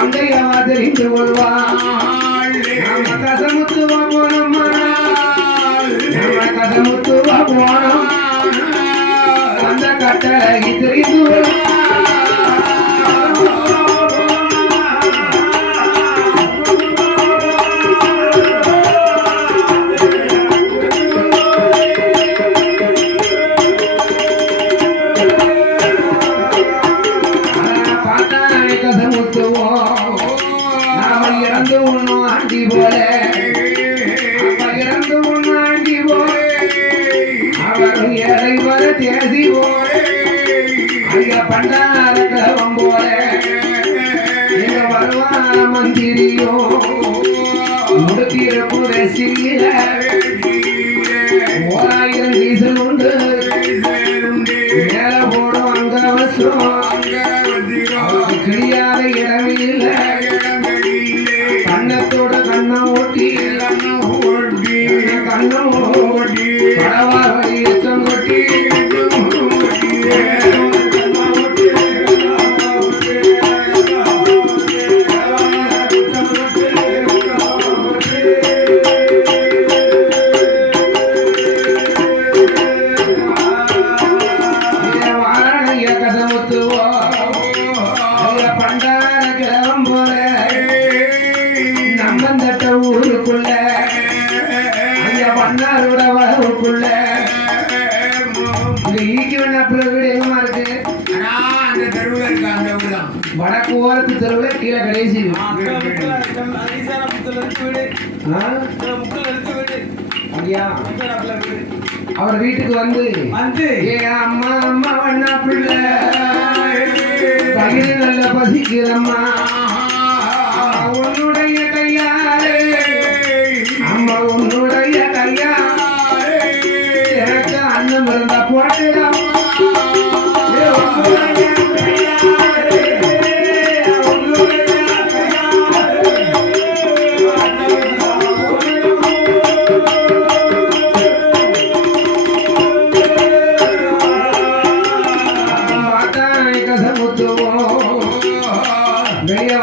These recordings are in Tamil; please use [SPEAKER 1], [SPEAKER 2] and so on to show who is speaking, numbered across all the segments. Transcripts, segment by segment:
[SPEAKER 1] மங்கையவா தெரிந்து கொள்வான் நம்ம கசமுத்துவா போனோம்மா கசமுத்துவா போனோம் அந்த கட்டளை தெரிந்து பார்த்தானே ஏழை வர தேசி போல ஐயா பண்டார கிழவம் போல. வருவான மந்திரியும் முடுக்கிருப்பு ரசியில ஓராயிரம் டீசல் உண்டு. மேல போடும் அங்க இடமே இல்லை. கண்ணத்தோட கண்ணம் ஓட்டி ஊருக்குள்ள ஐயா பண்ணாரோட வரவுக்குள்ள வடக்கு ஓரத்து தெருவில் கீழே கடைசி அவர் வீட்டுக்கு வந்து ஏ அம்மா அம்மா வண்ணா பிள்ளை. பகிர் நல்ல பசிக்குதம்மா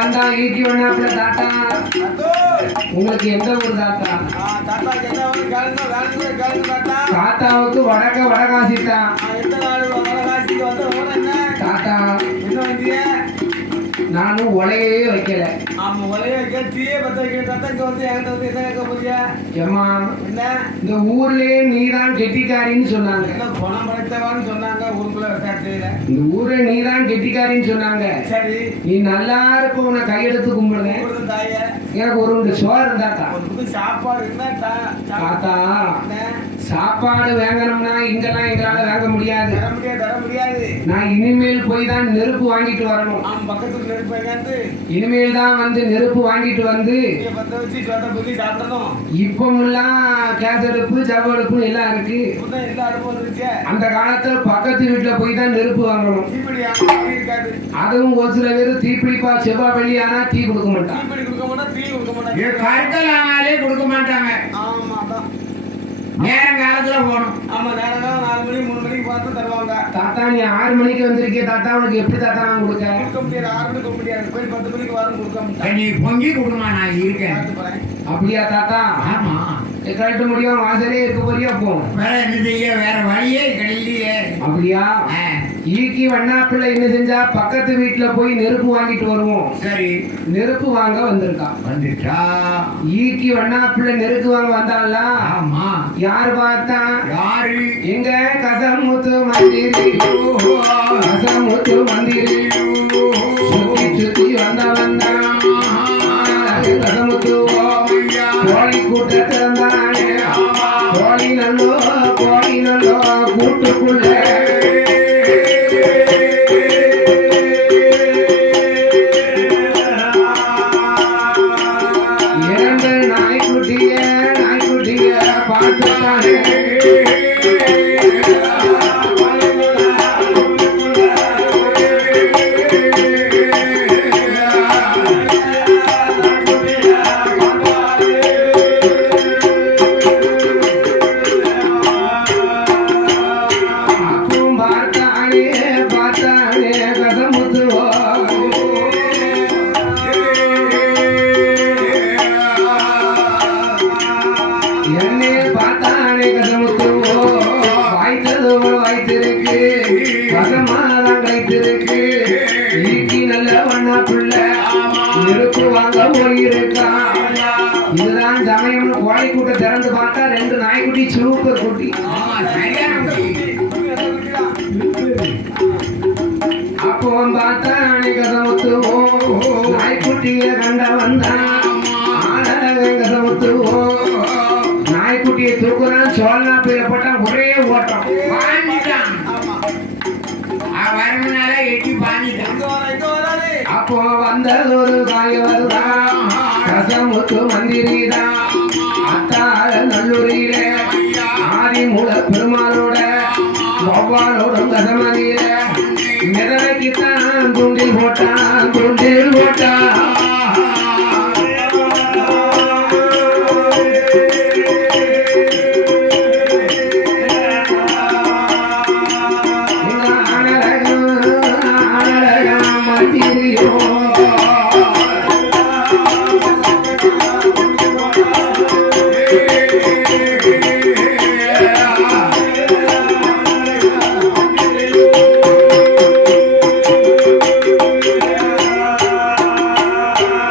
[SPEAKER 1] வந்தா ஈட்டி வண்ணாப்புல தாத்தா. உங்களுக்கு எந்த ஊர் தாத்தா? தாத்தாவுக்கு வடக்க வடகாசி தான். தாத்தா. நானும் உலையே வைக்கல ஏம்மா இந்த ஊர்லயே நீதான் கெட்டிக்காரின்னு சொன்னாங்க. இந்த ஊர்ல நீதான் கெட்டிக்காரின்னு சொன்னாங்க.
[SPEAKER 2] சரி.
[SPEAKER 1] நீ நல்லா இருக்கும் உன்னை கையெடுத்து
[SPEAKER 2] தாய.
[SPEAKER 1] எனக்கு ஒரு ரெண்டு சோறு இருந்தாக்கா.
[SPEAKER 2] சாப்பாடு இருந்தா
[SPEAKER 1] தாத்தா
[SPEAKER 2] என்ன?
[SPEAKER 1] சாப்பாடு வாங்கணும்னா இங்கெல்லாம் எங்களால வாங்க முடியாது.
[SPEAKER 2] தர முடியாது தர முடியாது.
[SPEAKER 1] நான் இனிமேல் போய் தான் நெருப்பு வாங்கிட்டு வரணும்.
[SPEAKER 2] அவன் பக்கத்துல நெருப்பாங்க
[SPEAKER 1] இனிமேல் தான் வந்து நெருப்பு வாங்கிட்டு வந்து
[SPEAKER 2] பத்த வச்சு சோத்த புதி சாப்பிடணும்.
[SPEAKER 1] இப்பமெல்லாம் கேஸ் அடுப்பு ஜவ அடுப்பு எல்லாம் இருக்கு. அந்த காலத்துல பக்கத்து வீட்டுல போய் தான் நெருப்பு வாங்கணும். அதுவும் ஒரு சில பேர் தீப்பிடிப்பா செவ்வாய் வெள்ளி ஆனா டீ கொடுக்க
[SPEAKER 2] தீப்பிடி கொடுக்க மாட்டா தீ கொடுக்க மாட்டாங்க
[SPEAKER 1] கொடுக்க மாட்டாங்க.
[SPEAKER 2] ஆமா
[SPEAKER 1] நேர காலத்துல போகணும்.
[SPEAKER 2] ஆமா நேரம் தான் நாலு மணி மூணு மணிக்கு பார்த்து தருவாங்க.
[SPEAKER 1] தாத்தா நீ ஆறு மணிக்கு வந்திருக்கே தாத்தா உனக்கு எப்படி தாத்தா நான் கொடுக்க?
[SPEAKER 2] கொடுக்க முடியாது ஆறு மணிக்கு கொடுக்க முடியாது. போய் பத்து மணிக்கு வரும் கொடுக்க முடியாது.
[SPEAKER 3] நீ பொங்கி கொடுமா நான் இருக்கேன்.
[SPEAKER 1] அப்படியா தாத்தா?
[SPEAKER 3] ஆமா.
[SPEAKER 1] கழட்ட முடியும் வாசலே இருக்க போறியா போ.
[SPEAKER 3] வேற என்ன செய்ய? வேற வழியே கிடையிலையே
[SPEAKER 1] அப்படியா? ஈக்கி வண்ணாப்பிள்ளை என்ன செஞ்சா பக்கத்து வீட்டுல போய் நெருப்பு வாங்கிட்டு வருவோம்.
[SPEAKER 3] சரி.
[SPEAKER 1] நெருப்பு வாங்க வந்திருக்கான்
[SPEAKER 3] வந்துட்டா
[SPEAKER 1] ஈக்கி வண்ணாப்பிள்ளை நெருப்பு வாங்க வந்தாளா?
[SPEAKER 3] ஆமா.
[SPEAKER 1] யார் பார்த்தா?
[SPEAKER 3] யாரு?
[SPEAKER 1] எங்க? கசமுத்து மந்திரி. கசமுத்து மந்திரி. சுத்தி சுத்தி வந்த வந்தா. கசமுத்து கோழி கூட்ட திறந்தானே கோழி நல்லோ கோழி நல்லோ கூட்டுக்குள்ள. சமயம் கோழி கூட்ட திறந்து பார்த்தா ரெண்டு நாய்க்குட்டி சூப்பர் குட்டி.
[SPEAKER 3] ஆமா சரியான குட்டி.
[SPEAKER 1] அப்போ பார்த்தா கதமுத்துவோ நாய்க்குட்டிய கண்ட வந்தான் கதமுத்துவோ நாய்க்குட்டியை தூக்குறான் சோழனா பேர போட்டா ஒரே ஓட்டம்.
[SPEAKER 3] வரமுன்னால எட்டி
[SPEAKER 2] வராதே.
[SPEAKER 1] அப்போ வந்தது ஒரு காய வருதா? கசமுத்து மந்திரிதா அத்தார நல்லூரியில ஆதிமூல பெருமாளோட வவ்வாலோட கசமதியில மிதலைக்குத்தான் தூண்டில் போட்டான் தூண்டில் போட்டான்.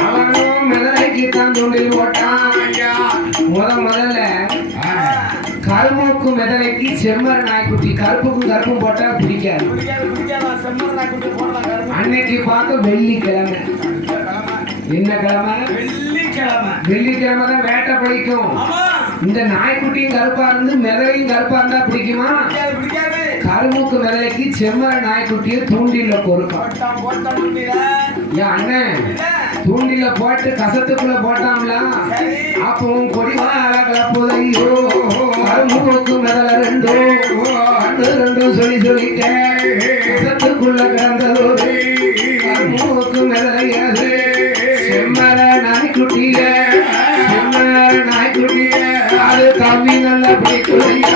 [SPEAKER 1] அவனும் மிதலைக்குத்தான் தூண்டில் நாய்க்குட்டி கருப்புக்கும் கருப்பும் போட்டா பிடிக்காது அன்னைக்கு வெள்ளிக்கிழமை. என்ன கிழமை?
[SPEAKER 2] வெள்ளிக்கிழமை.
[SPEAKER 1] வெள்ளிக்கிழமை தான் வேட்டை பிடிக்கும். இந்த நாய்க்குட்டியும் கருப்பா இருந்து மிதலையும் கருப்பா இருந்தா பிடிக்குமா. கருமுக்கு மிதலைக்கு செம்மற நாய்க்குட்டியை தூண்டில பொறுக்கும். ஏன் அண்ணன்? தூண்டில போட்டு கசத்துக்குள்ள போட்டாம்ல
[SPEAKER 2] சரி.
[SPEAKER 1] அப்போ கொடிவார கலப்புதையோ கருமுக்கு மிதல ரெண்டோ கண்ணு ரெண்டும் சொல்லி சொல்லிக்க கசத்துக்குள்ள கிடந்ததோடு கருமுக்கு மிதலையாது செம்மற தம்பி நல்லா பிடிக்குதையா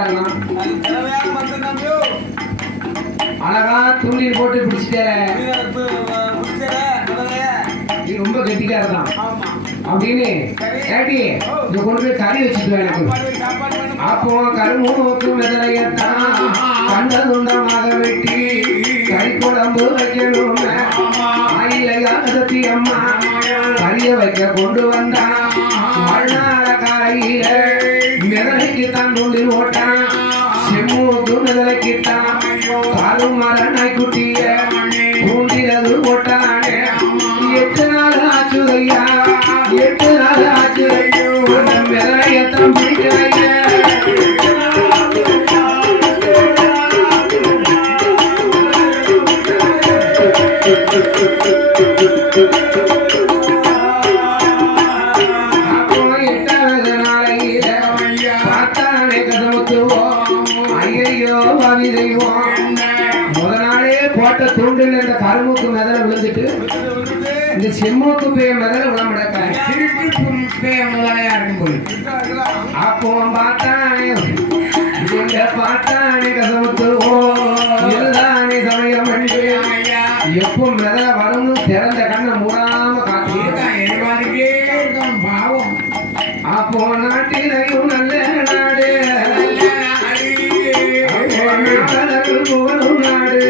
[SPEAKER 1] கெட்டிக்காரலாம் அழகா தூண்டில் போட்டு பிடிச்சிட்ட
[SPEAKER 2] நீ
[SPEAKER 1] ரொம்ப கெட்டிக்கா
[SPEAKER 2] ஆமா.
[SPEAKER 1] அப்படின்னு ஏடி கொண்டு போய் கறி வச்சுட்டு எனக்கு
[SPEAKER 2] அப்போ சாப்பாடு வேணும்.
[SPEAKER 1] அப்போ கண்ட துண்டமாக வெட்டி கறி குழம்பு வைக்கணும்னு. ஆயிலையா கதத்தி அம்மா கறிய வைக்க கொண்டு வந்தான் மறுநாள காலையில மிதலைக்கு தான் தூண்டில் ஓட்டான். செம்மூக்கு மிதலைக்கு தான் காலுமர நாய்க்குட்டிய தூண்டிலது ஓட்டானே. எட்டு நாள் ஆச்சுதையா எட்டு நாள் ஆச்சு. அந்த மிதலையத்தான் பிடிக்கிறாங்க முதல் நாளே போட்ட தூண்டில் இந்த கரும்புக்கு மெதல விழுந்துட்டு இந்த செம்முக்கு பே மெதல விழ
[SPEAKER 3] முடக்காரு பே முதலையா
[SPEAKER 2] இருக்கும்
[SPEAKER 1] அப்போ பார்த்தானே இந்த பார்த்தானே கசமுத்து ஓ இதுதானே சமயம். எப்போ மெதல வரும் திறந்த கண்ணை மூடாம காத்து பாவம் அப்போ நாட்டினை போடும் நாடு